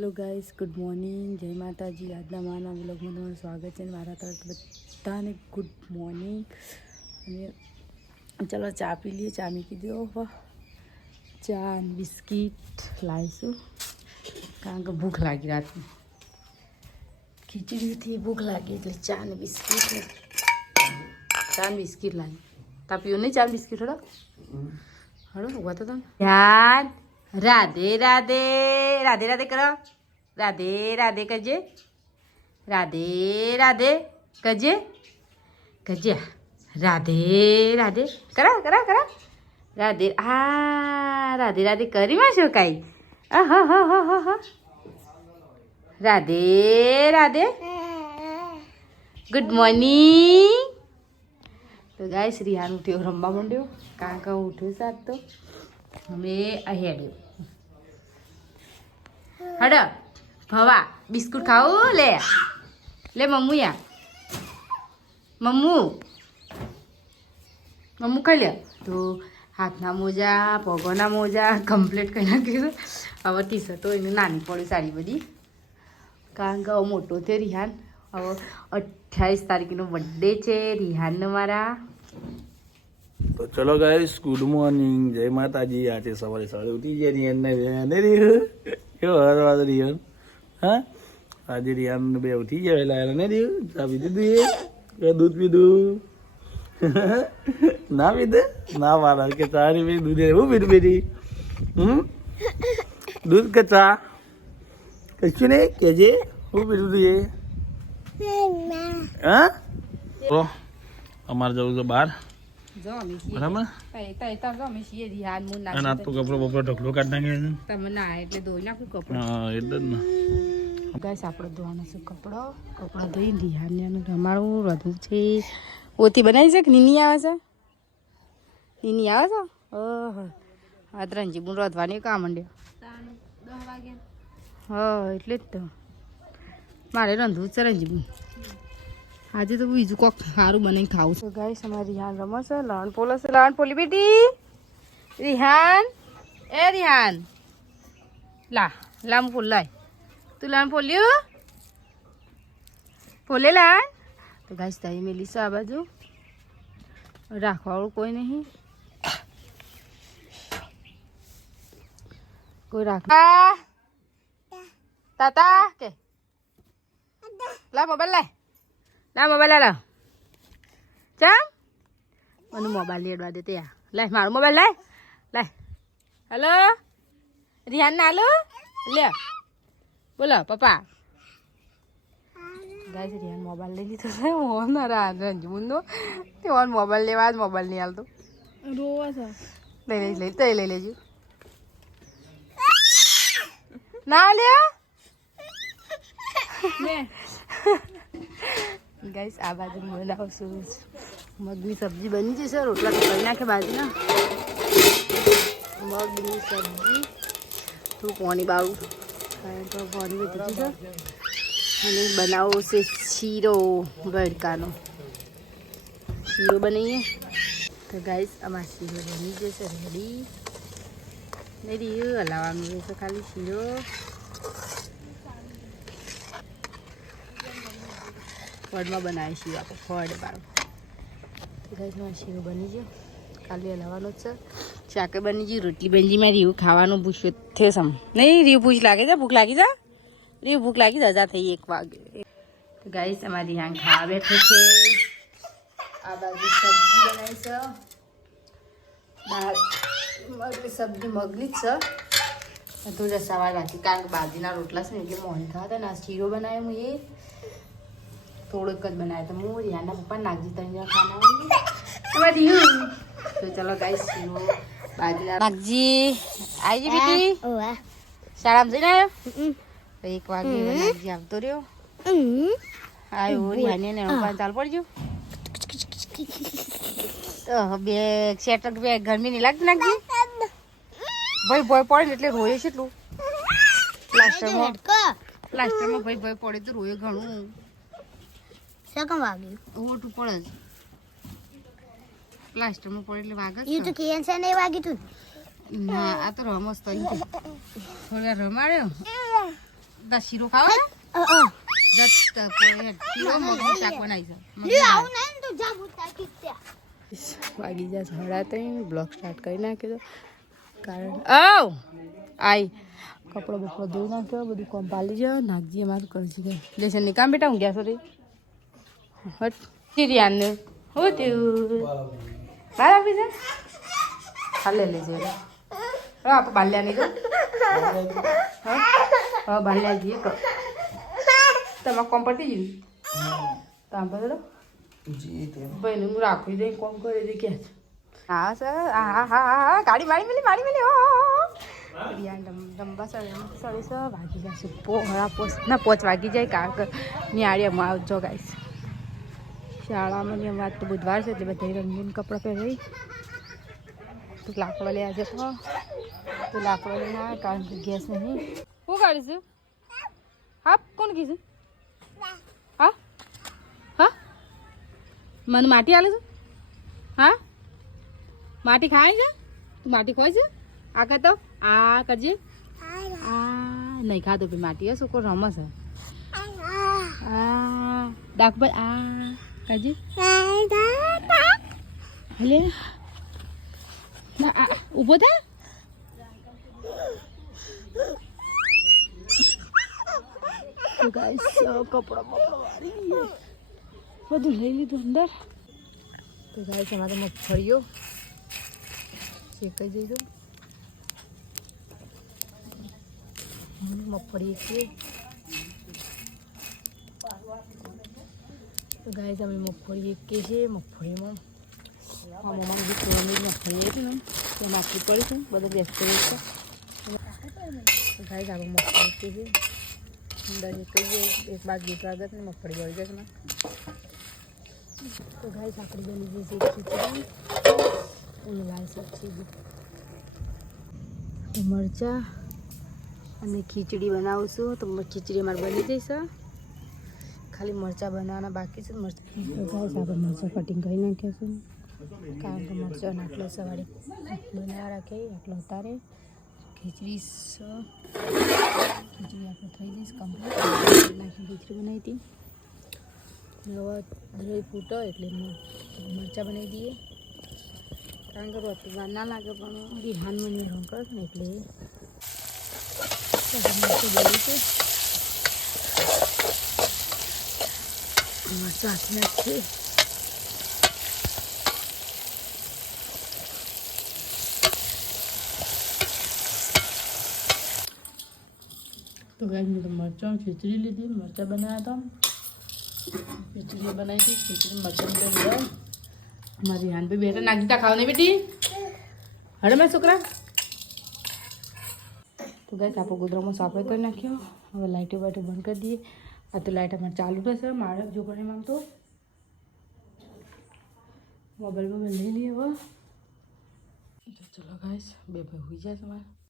Hello guys, good morning. જય માતાજી. આજના માના વ્લોગમાં તમારું સ્વાગત છે. મારા તરફ બધાને ગુડ મોર્નિંગ. અને ચાલો ચા પી લઈએ. ચા મૂકી દો. ચા અને બિસ્કીટ લાવીશું કારણ કે ભૂખ લાગી. રાતની ખીચડીથી ભૂખ લાગી એટલે ચા ને બિસ્કીટ લાવી. તા પીવું નહીં ચા બિસ્કીટ? હળો ઉભા તો તમે યાર. રાધે રાધે. રાધે રાધે કરો. રાધે રાધે કજે. રાધે રાધે કજે. કજ્યા. રાધે રાધે કરા કરા કરા. રાધે. હા, રાધે રાધે કરીમાં શું કાંઈ? હા હા હા હા હા. રાધે રાધે. Good morning. તો ગાય શ્રીહાન ઉઠ્યો, રમવા માંડ્યો. કાંકા ઉઠ્યો સાત તો અમે હેડ્યો. હડ ભવા બિસ્કુટ ખાવું? લે લે મમ્મુ યા. મમ્મુ ખાઈ લે. તો હાથના મોજા, પગોના મોજા કમ્પ્લીટ કરી નાખ્યું. હવે ટી શર્ટો એને નાની પડી સારી બધી કારણ કે હવે મોટો છે રિહાન. હવે 28 તારીખનો બર્થડે છે રિહાનનો મારા. તો ચલો ગાઈસ, ગુડ મોર્નિંગ. જય માતાજી. આજે સવારે સવારે ઉઠી ગયા રિયાન ને રહ્યું કેવો હરવા રિયાન. હા, આજે રિયાન બે ઉઠી ગયા વહેલા ને રહ્યું. ચા પીધી દીધી, દૂધ પીધું ના પીધે ના મારા કે ચા ની પી દૂધ એવું પીધું પીધી. દૂધ કે ચા કશું નહીં કેજે હું પીધું તું એ. હા, અમારે જવું છે બહાર. બરાબર. અને આ તો કપડો બપડો ઢગલો કાઢી નાખે તમે ના એટલે ધોઈ નાખું કપડો. હા એટલે જ ને. ગાઈસ આપણે ધોવાનો છે કપડો ધોઈ રિહાને રમાડવું વધુ છે. ઓથી બનાવી છે કે નીની આવે છે? નીની આવે છે. ઓહો, આ ત્રણજી બુન રોધવાની કામ માંડ્યો. હા એટલે જ તો મારે રંધવું જ છે રંજી બુન. આજે તો બીજું કોક સારું બનાવીને ખાવું છે. ગાઈસ અમારે રિહાન રમે છે. લહણ પોલો છે. લહણ પોલી બેટી. રિહાન એ રિહાન લા લામ ફૂલ લાય. તું લહણ પોલ્યું? પોલે લહણ. તો ગાઈસ તાઈ મેલી છે આ બાજુ. રાખવાવાળું કોઈ નહીં. કોઈ રાખ તાતા કે લા મોબાઈલ લાય. લા મોબાઈલ લા. ચમ મને મોબાઈલ લેડવા દે ત્યાં. લાય મારો મોબાઈલ લાય. લાય. હલો રિહાન ના હાલો લે. બોલો પપ્પા. ગાઈસ રિહાન મોબાઈલ લઈ લીધો છે. ઓન રંજમુંદો તે ઓન મોબાઈલ લેવા જ મોબાઈલ નહીં હાલતો. રોવા છે. લઈ લેજો. ના લ્યો ગાઈસ આ બાજુ બનાવશું મગની સબ્જી બની જશે. રોટલા તો કરી નાખે બાજુના. મગની સબ્જી થોડું પાણી બાળું તો પાણી વધી જશે. અને બનાવો છે શીરો ગળકાનો. શીરો બનાવીએ તો ગાઈસ આમાં શીરો બની જશે રેડી. નહીં રહ્યું હલાવવાનું રહેશે ખાલી શીરો. ફળમાં બનાવીએ શીરો આપણે ફળ બાળો. તો ગાઈસ મારો શીરો બની ગયો. ખાલી હલાવવાનો જ છે. શાકે બની ગયું. રોટલી બની ગઈ. મારે રીવું ખાવાનું પૂછ્યું થયો સમ નહીં. રીવું ભૂખ લાગે છે? ભૂખ લાગી જા. રીવું ભૂખ લાગી રજા થઈ 1 વાગે. તો ગાઈસ અમારી यहाँ ખાવા બેઠો છે. આ બાજુ સબ્જી બનાવી છે. દાળ મગની સબ્જી મગની જ છે. થોડી રસાવાળી રાખી કારણ કે બાજરીના રોટલા છે ને એટલે મોહન ખાતા ને. આ શીરો બનાવ્યો હું એ થોડોક જ બનાવ્યો તો હું રિહાના પપ્પા નાખજી તને ખાના રહ્યું. તો ચલો ગાઈસ શીરો બાજરીના નાખજી. આવી જી બેટી શાળામાં જઈને આવ્યો? 1 વાગે નાખજી આવતો રહ્યો. આવ્યો રિહાને ને ચાલ પડજો. તો બે સેટક બે ગરમી નહીં લાગતી નાખજી. ભાઈ ભય પડે ને એટલે રોય છે એટલું. પ્લાસ્ટરમાં ભાઈ ભય પડે તો રોય ઘણું. સકમ વાગ્યું ઓટું પડે જ. પ્લાસ્ટરમાં પડે એટલે વાગે ઈ તો કેન છે નહીં વાગ્યું તું. ના આ તો રમસ તો થોડા રમાડ્યો તા શીરો ખાવા જત શીરો મગનું શાક બનાવી આવું નહીં તો જા બોતા કીત્યા વાગી જા હળા તઈ બ્લોગ સ્ટાર્ટ કરી નાખ્યો કારણ આવ આઈ કપડો બપડો ધોઈ નાખ્યો બધું કોમ પાલી જાય નાખજી અમારું કરજી ગઈ લેશન ની કામ બેટા હું ગયા સોરી હટ ચીરિયાને હો તું બાર આપી છે હાલે લેજે હવે આપણે બાલ્યા નહીં તો હા બાલ્યા જઈએ તો તમારે કોમ પડતી જ કામ પડે ભાઈ હું રાખી દઈ કોમ કરી દઈ ક્યાં હા સર હા હા હા ગાડી મારી મેલી લંબા સળી સર વાગી જશે પોચ વાગી જાય કારણ કે નિયાળીમાં આવજો ગાઈશ શાળામાં ની વાત તો બુધવાર છે એટલે બધા રંગીન કપડાં પહેરી તો લાકડો લઈ આજે તો લાકડો લઈને આવે કારણ કે ગેસ નહીં શું કાઢીશું હા કોણ કીધું હા હા મને માટી આલે છે હા માટી ખાય છે તું માટી ખોય છે આ કરતો આ કરજે આ નહીં ખાતો ભાઈ માટી હે છોકરો રમે છે આ ડાકભાઈ આ કરજે લે ના આ ઊભો થા ગાઈસ કપડા વાળી બધું લઈ લીધું અંદર તો ગાઈસ અમારે મગફળીઓ શેકાઈ જઈશું મગફળી છે તો ગાઈસ અમે મગફળી એક છે મગફળીમાં આ મમ્માને જે કોળંબી મગફળી હતી ને તે નાખવી પડી છે બધા બેસ્ટ કરી છે તો ગાઈસ આપણે મગફળી છે અંદર કહીએ એક બાદ બીજ આગત ને મગફળી વળી જશે ને તો ગાઈસ આપણી બની ગઈ છે ખીચડી અને લાલ સબ્જી તો મરચાં અને ખીચડી બનાવશું તો ખીચડી અમારે બની જશે ખાલી મરચાં બનાવવાના બાકી છે મરચાં તો ગાઈસ આપણે મરચાં કટિંગ કરી નાખીશું કારણ કે મરચાં આટલો સવારે બનાવી રાખે આટલો ઉતારે ખીચડી આપણે થઈ જઈશ કમ્પ્લીટ નાખી ખીચડી બનાવી હતી હવે દહીં ફૂટો એટલે મરચાં બનાવી દઈએ કારણ કે રોટલી વાર ના લાગે પણ રિહાનમાં નહીં રોકડ ને એટલે મરચાં બોલું છે મરચાં હાથમાં છે તો ગાઈસ મેં તો મરચાં ખીચડી લીધી મરચાં બનાવ્યા હતા ખીચડી બનાવી હતી ખીચડી મરચાં તો લીધા મારી હાન ભાઈ બેટા નાખી દીધા ખાવ નહીં બેટી હડે મેં છોકરા તો ગાઈસ આપણો ગોદરામાં સાફાઈ કરી નાખ્યો હવે લાઇટો બાઇટો બંધ કરી દઈએ આ તો લાઇટ અમારે ચાલુ થશે મારે જો પણ એમ તો મોબાઈલ લઈ લઈએ હવે ચલો ગાઈસ બે ભાઈ હોઈ જાય તમારે